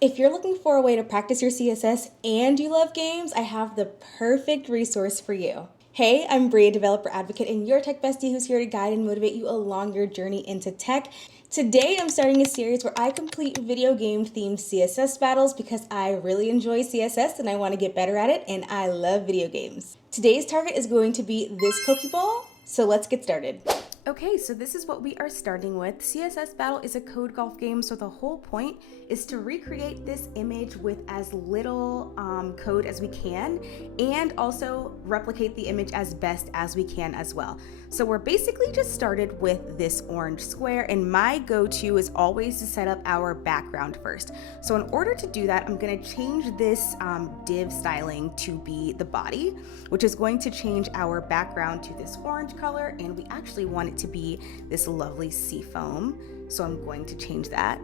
If you're looking for a way to practice your CSS and you love games, I have the perfect resource for you. Hey, I'm Bree, a developer advocate and your tech bestie who's here to guide and motivate you along your journey into tech. Today, I'm starting a series where I complete video game themed CSS battles because I really enjoy CSS and I want to get better at it, and I love video games. Today's target is going to be this Pokeball, so let's get started. Okay, so this is what we are starting with. CSS Battle is a code golf game, so the whole point is to recreate this image with as little code as we can, and also replicate the image as best as we can as well. So we're basically just started with this orange square, and my go-to is always to set up our background first. So in order to do that, I'm gonna change this div styling to be the body, which is going to change our background to this orange color, and we actually want it to be this lovely sea foam. So I'm going to change that.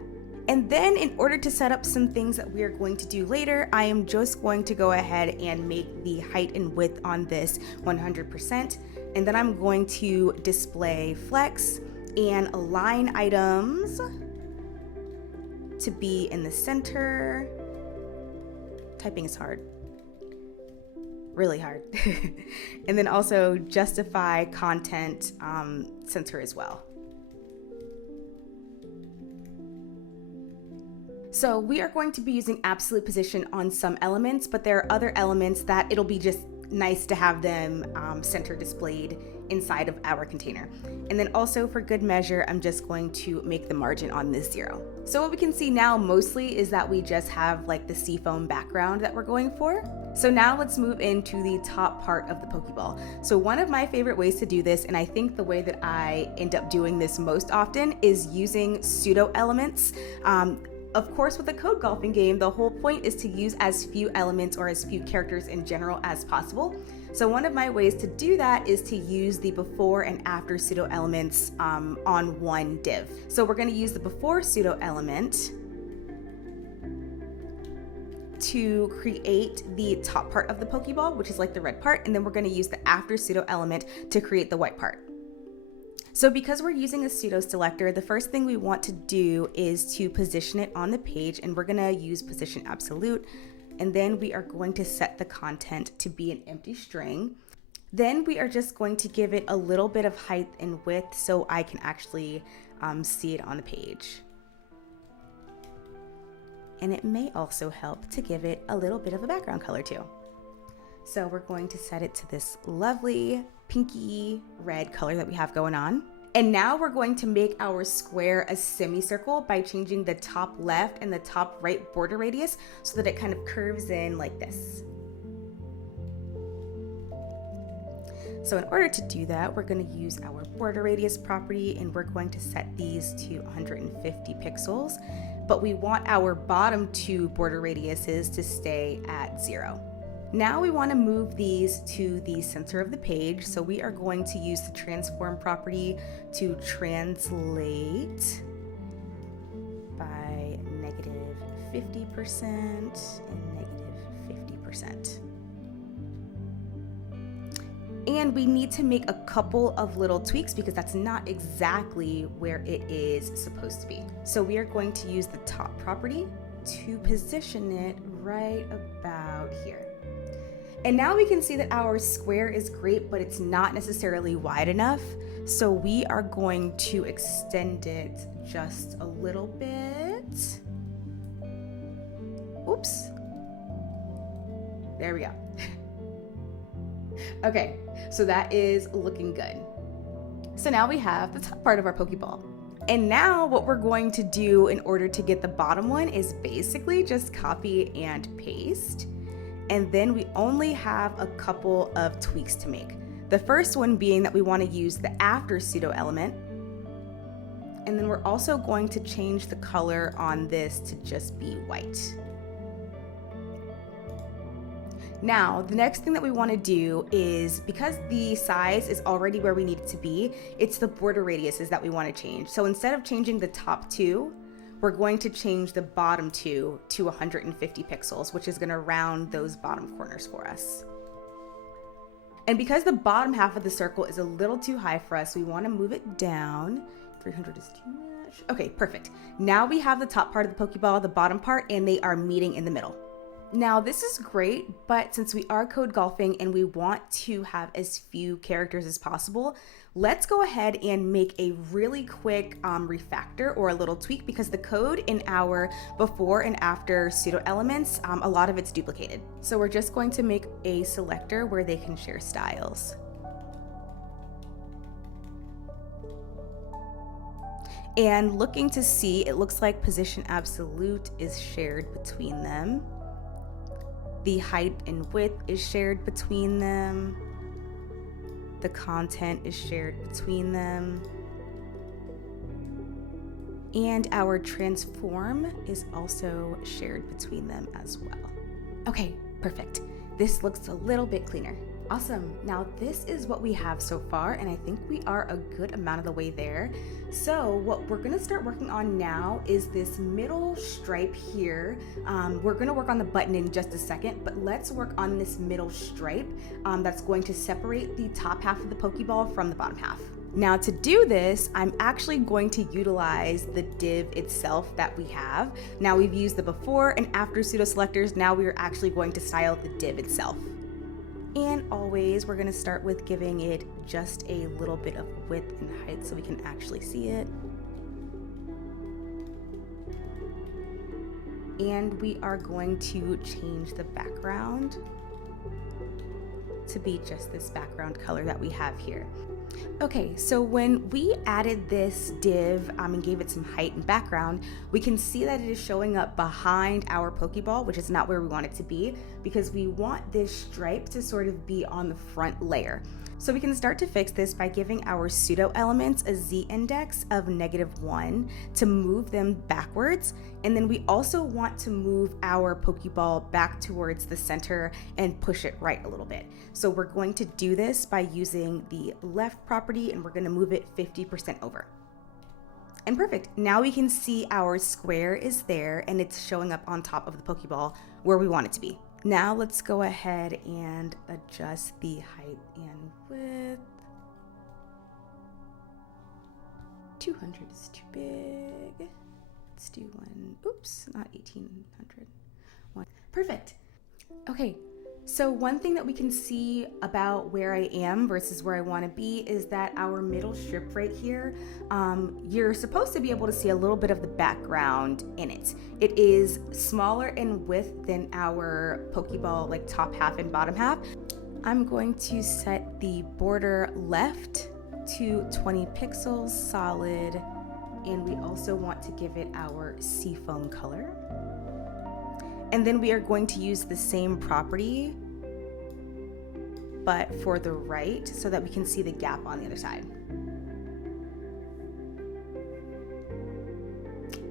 And then in order to set up some things that we are going to do later, I am just going to go ahead and make the height and width on this 100%. And then I'm going to display flex and align items to be in the center. Typing is hard. Really hard. And then also justify content center as well. So we are going to be using absolute position on some elements, but there are other elements that it'll be just nice to have them center displayed inside of our container. And then also for good measure, I'm just going to make the margin on this 0. So what we can see now mostly is that we just have like the seafoam background that we're going for. So now let's move into the top part of the Pokeball. So one of my favorite ways to do this, and I think the way that I end up doing this most often, is using pseudo-elements. Of course, with a code golfing game, the whole point is to use as few elements or as few characters in general as possible. So one of my ways to do that is to use the before and after pseudo elements on one div. So we're going to use the before pseudo element to create the top part of the Pokeball, which is like the red part, and then we're going to use the after pseudo element to create the white part. So because we're using a pseudo selector, the first thing we want to do is to position it on the page, and we're gonna use position absolute, and then we are going to set the content to be an empty string. Then we are just going to give it a little bit of height and width so I can actually see it on the page. And it may also help to give it a little bit of a background color too. So we're going to set it to this lovely pinky red color that we have going on. And now we're going to make our square a semicircle by changing the top left and the top right border radius so that it kind of curves in like this. So in order to do that, we're going to use our border radius property, and we're going to set these to 150 pixels, but we want our bottom two border radiuses to stay at 0. Now we want to move these to the center of the page, so we are going to use the transform property to translate by -50% and -50%. And we need to make a couple of little tweaks because that's not exactly where it is supposed to be. So we are going to use the top property to position it right about here. And now we can see that our square is great, but it's not necessarily wide enough. So we are going to extend it just a little bit. Oops. There we go. Okay, so that is looking good. So now we have the top part of our Pokeball. And now what we're going to do in order to get the bottom one is basically just copy and paste. And then we only have a couple of tweaks to make. The first one being that we want to use the after pseudo element. And then we're also going to change the color on this to just be white. Now, the next thing that we want to do is, because the size is already where we need it to be, it's the border radiuses that we want to change. So instead of changing the top two, we're going to change the bottom two to 150 pixels, which is going to round those bottom corners for us. And because the bottom half of the circle is a little too high for us, we want to move it down. 300 is too much. Okay, perfect. Now we have the top part of the Pokeball, the bottom part, and they are meeting in the middle. Now this is great, but since we are code golfing and we want to have as few characters as possible, let's go ahead and make a really quick refactor or a little tweak, because the code in our before and after pseudo elements, a lot of it's duplicated. So we're just going to make a selector where they can share styles. And looking to see, it looks like position absolute is shared between them. The height and width is shared between them. The content is shared between them. And our transform is also shared between them as well. Okay, perfect. This looks a little bit cleaner. Awesome. Now this is what we have so far, and I think we are a good amount of the way there. So what we're gonna start working on now is this middle stripe here. We're gonna work on the button in just a second, but let's work on this middle stripe that's going to separate the top half of the Pokeball from the bottom half. Now to do this, I'm actually going to utilize the div itself that we have. Now we've used the before and after pseudo selectors, now we are actually going to style the div itself. And always, we're gonna start with giving it just a little bit of width and height so we can actually see it. And we are going to change the background to be just this background color that we have here. Okay, so when we added this div and gave it some height and background, we can see that it is showing up behind our Pokeball, which is not where we want it to be, because we want this stripe to sort of be on the front layer. So we can start to fix this by giving our pseudo elements a z-index of -1 to move them backwards. And then we also want to move our Pokeball back towards the center and push it right a little bit. So we're going to do this by using the left property, and we're going to move it 50% over. And perfect. Now we can see our square is there and it's showing up on top of the Pokeball where we want it to be. Now let's go ahead and adjust the height and width. 200 is too big. Let's do one. Oops, not 1800. One. Perfect. Okay. So one thing that we can see about where I am versus where I want to be is that our middle strip right here, you're supposed to be able to see a little bit of the background in it. It is smaller in width than our Pokeball, like top half and bottom half. I'm going to set the border left to 20 pixels solid, and we also want to give it our seafoam color. And then we are going to use the same property, but for the right, so that we can see the gap on the other side.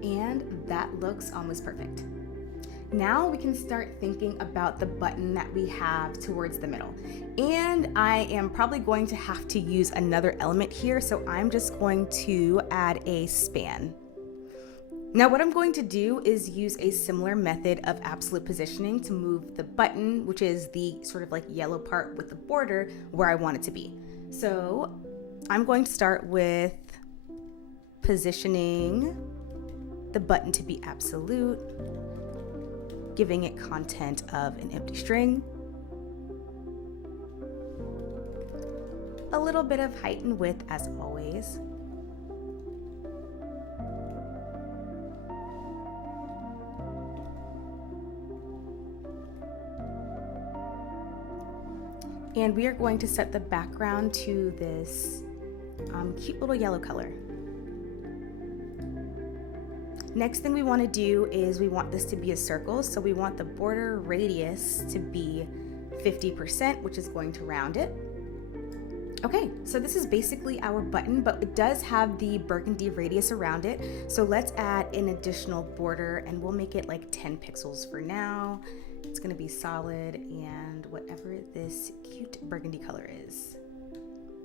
And that looks almost perfect. Now we can start thinking about the button that we have towards the middle. And I am probably going to have to use another element here, so I'm just going to add a span. Now what I'm going to do is use a similar method of absolute positioning to move the button, which is the sort of like yellow part with the border, where I want it to be. So I'm going to start with positioning the button to be absolute, giving it content of an empty string, a little bit of height and width as always. And we are going to set the background to this cute little yellow color. Next thing we want to do is we want this to be a circle, so we want the border radius to be 50%, which is going to round it. Okay, so this is basically our button, but it does have the burgundy radius around it. So let's add an additional border, and we'll make it like 10 pixels for now. It's gonna be solid and whatever this cute burgundy color is.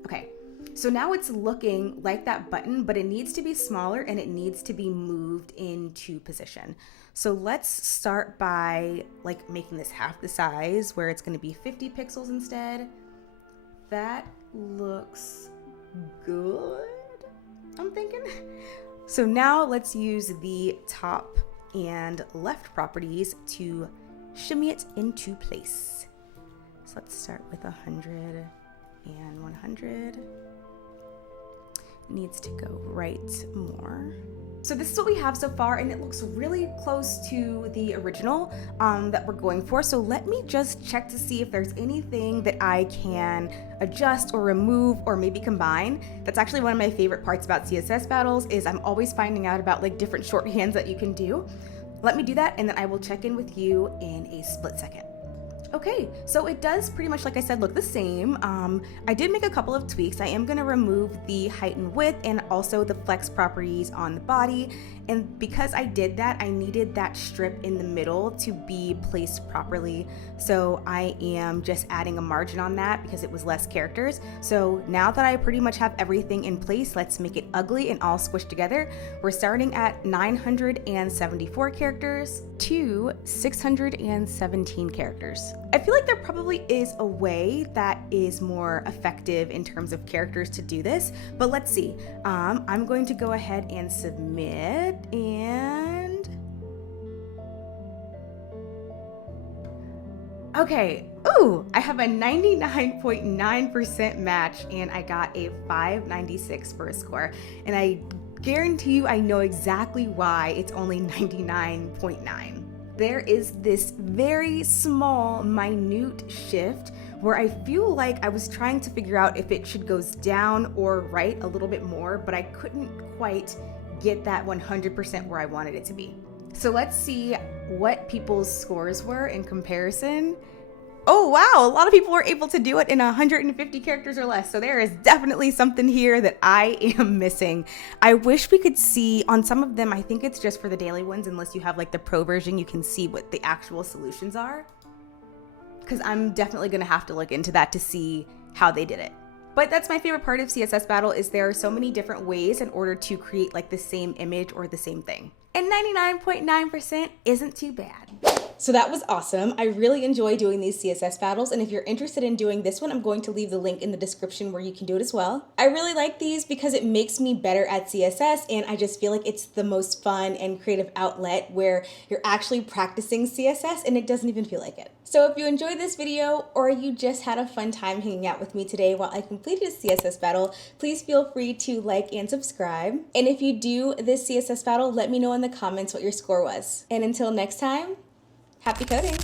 Okay, so now it's looking like that button, but it needs to be smaller and it needs to be moved into position. So let's start by like making this half the size where it's gonna be 50 pixels instead. That looks good, I'm thinking. So now let's use the top and left properties to shimmy it into place. So let's start with 100 and 100. It needs to go right more. So this is what we have so far, and it looks really close to the original that we're going for. So let me just check to see if there's anything that I can adjust or remove or maybe combine. That's actually one of my favorite parts about CSS Battles is I'm always finding out about like different shorthands that you can do. Let me do that, and then I will check in with you in a split second. Okay, so it does pretty much, like I said, look the same. I did make a couple of tweaks. I am gonna remove the height and width and also the flex properties on the body. And because I did that, I needed that strip in the middle to be placed properly. So I am just adding a margin on that because it was less characters. So now that I pretty much have everything in place, let's make it ugly and all squished together. We're starting at 974 characters to 617 characters. I feel like there probably is a way that is more effective in terms of characters to do this, but let's see. I'm going to go ahead and submit, and okay. Ooh, I have a 99.9% match, and I got a 596 for a score, and I guarantee you I know exactly why it's only 99.9. There is this very small, minute shift where I feel like I was trying to figure out if it should go down or right a little bit more, but I couldn't quite get that 100% where I wanted it to be. So let's see what people's scores were in comparison. Oh wow, a lot of people were able to do it in 150 characters or less. So there is definitely something here that I am missing. I wish we could see on some of them, I think it's just for the daily ones, unless you have like the pro version, you can see what the actual solutions are. Because I'm definitely gonna have to look into that to see how they did it. But that's my favorite part of CSS Battle is there are so many different ways in order to create like the same image or the same thing. And 99.9% isn't too bad. So that was awesome. I really enjoy doing these CSS battles, and if you're interested in doing this one, I'm going to leave the link in the description where you can do it as well. I really like these because it makes me better at CSS, and I just feel like it's the most fun and creative outlet where you're actually practicing CSS and it doesn't even feel like it. So if you enjoyed this video or you just had a fun time hanging out with me today while I completed a CSS battle, please feel free to like and subscribe. And if you do this CSS battle, let me know in the comments what your score was. And until next time, happy coding!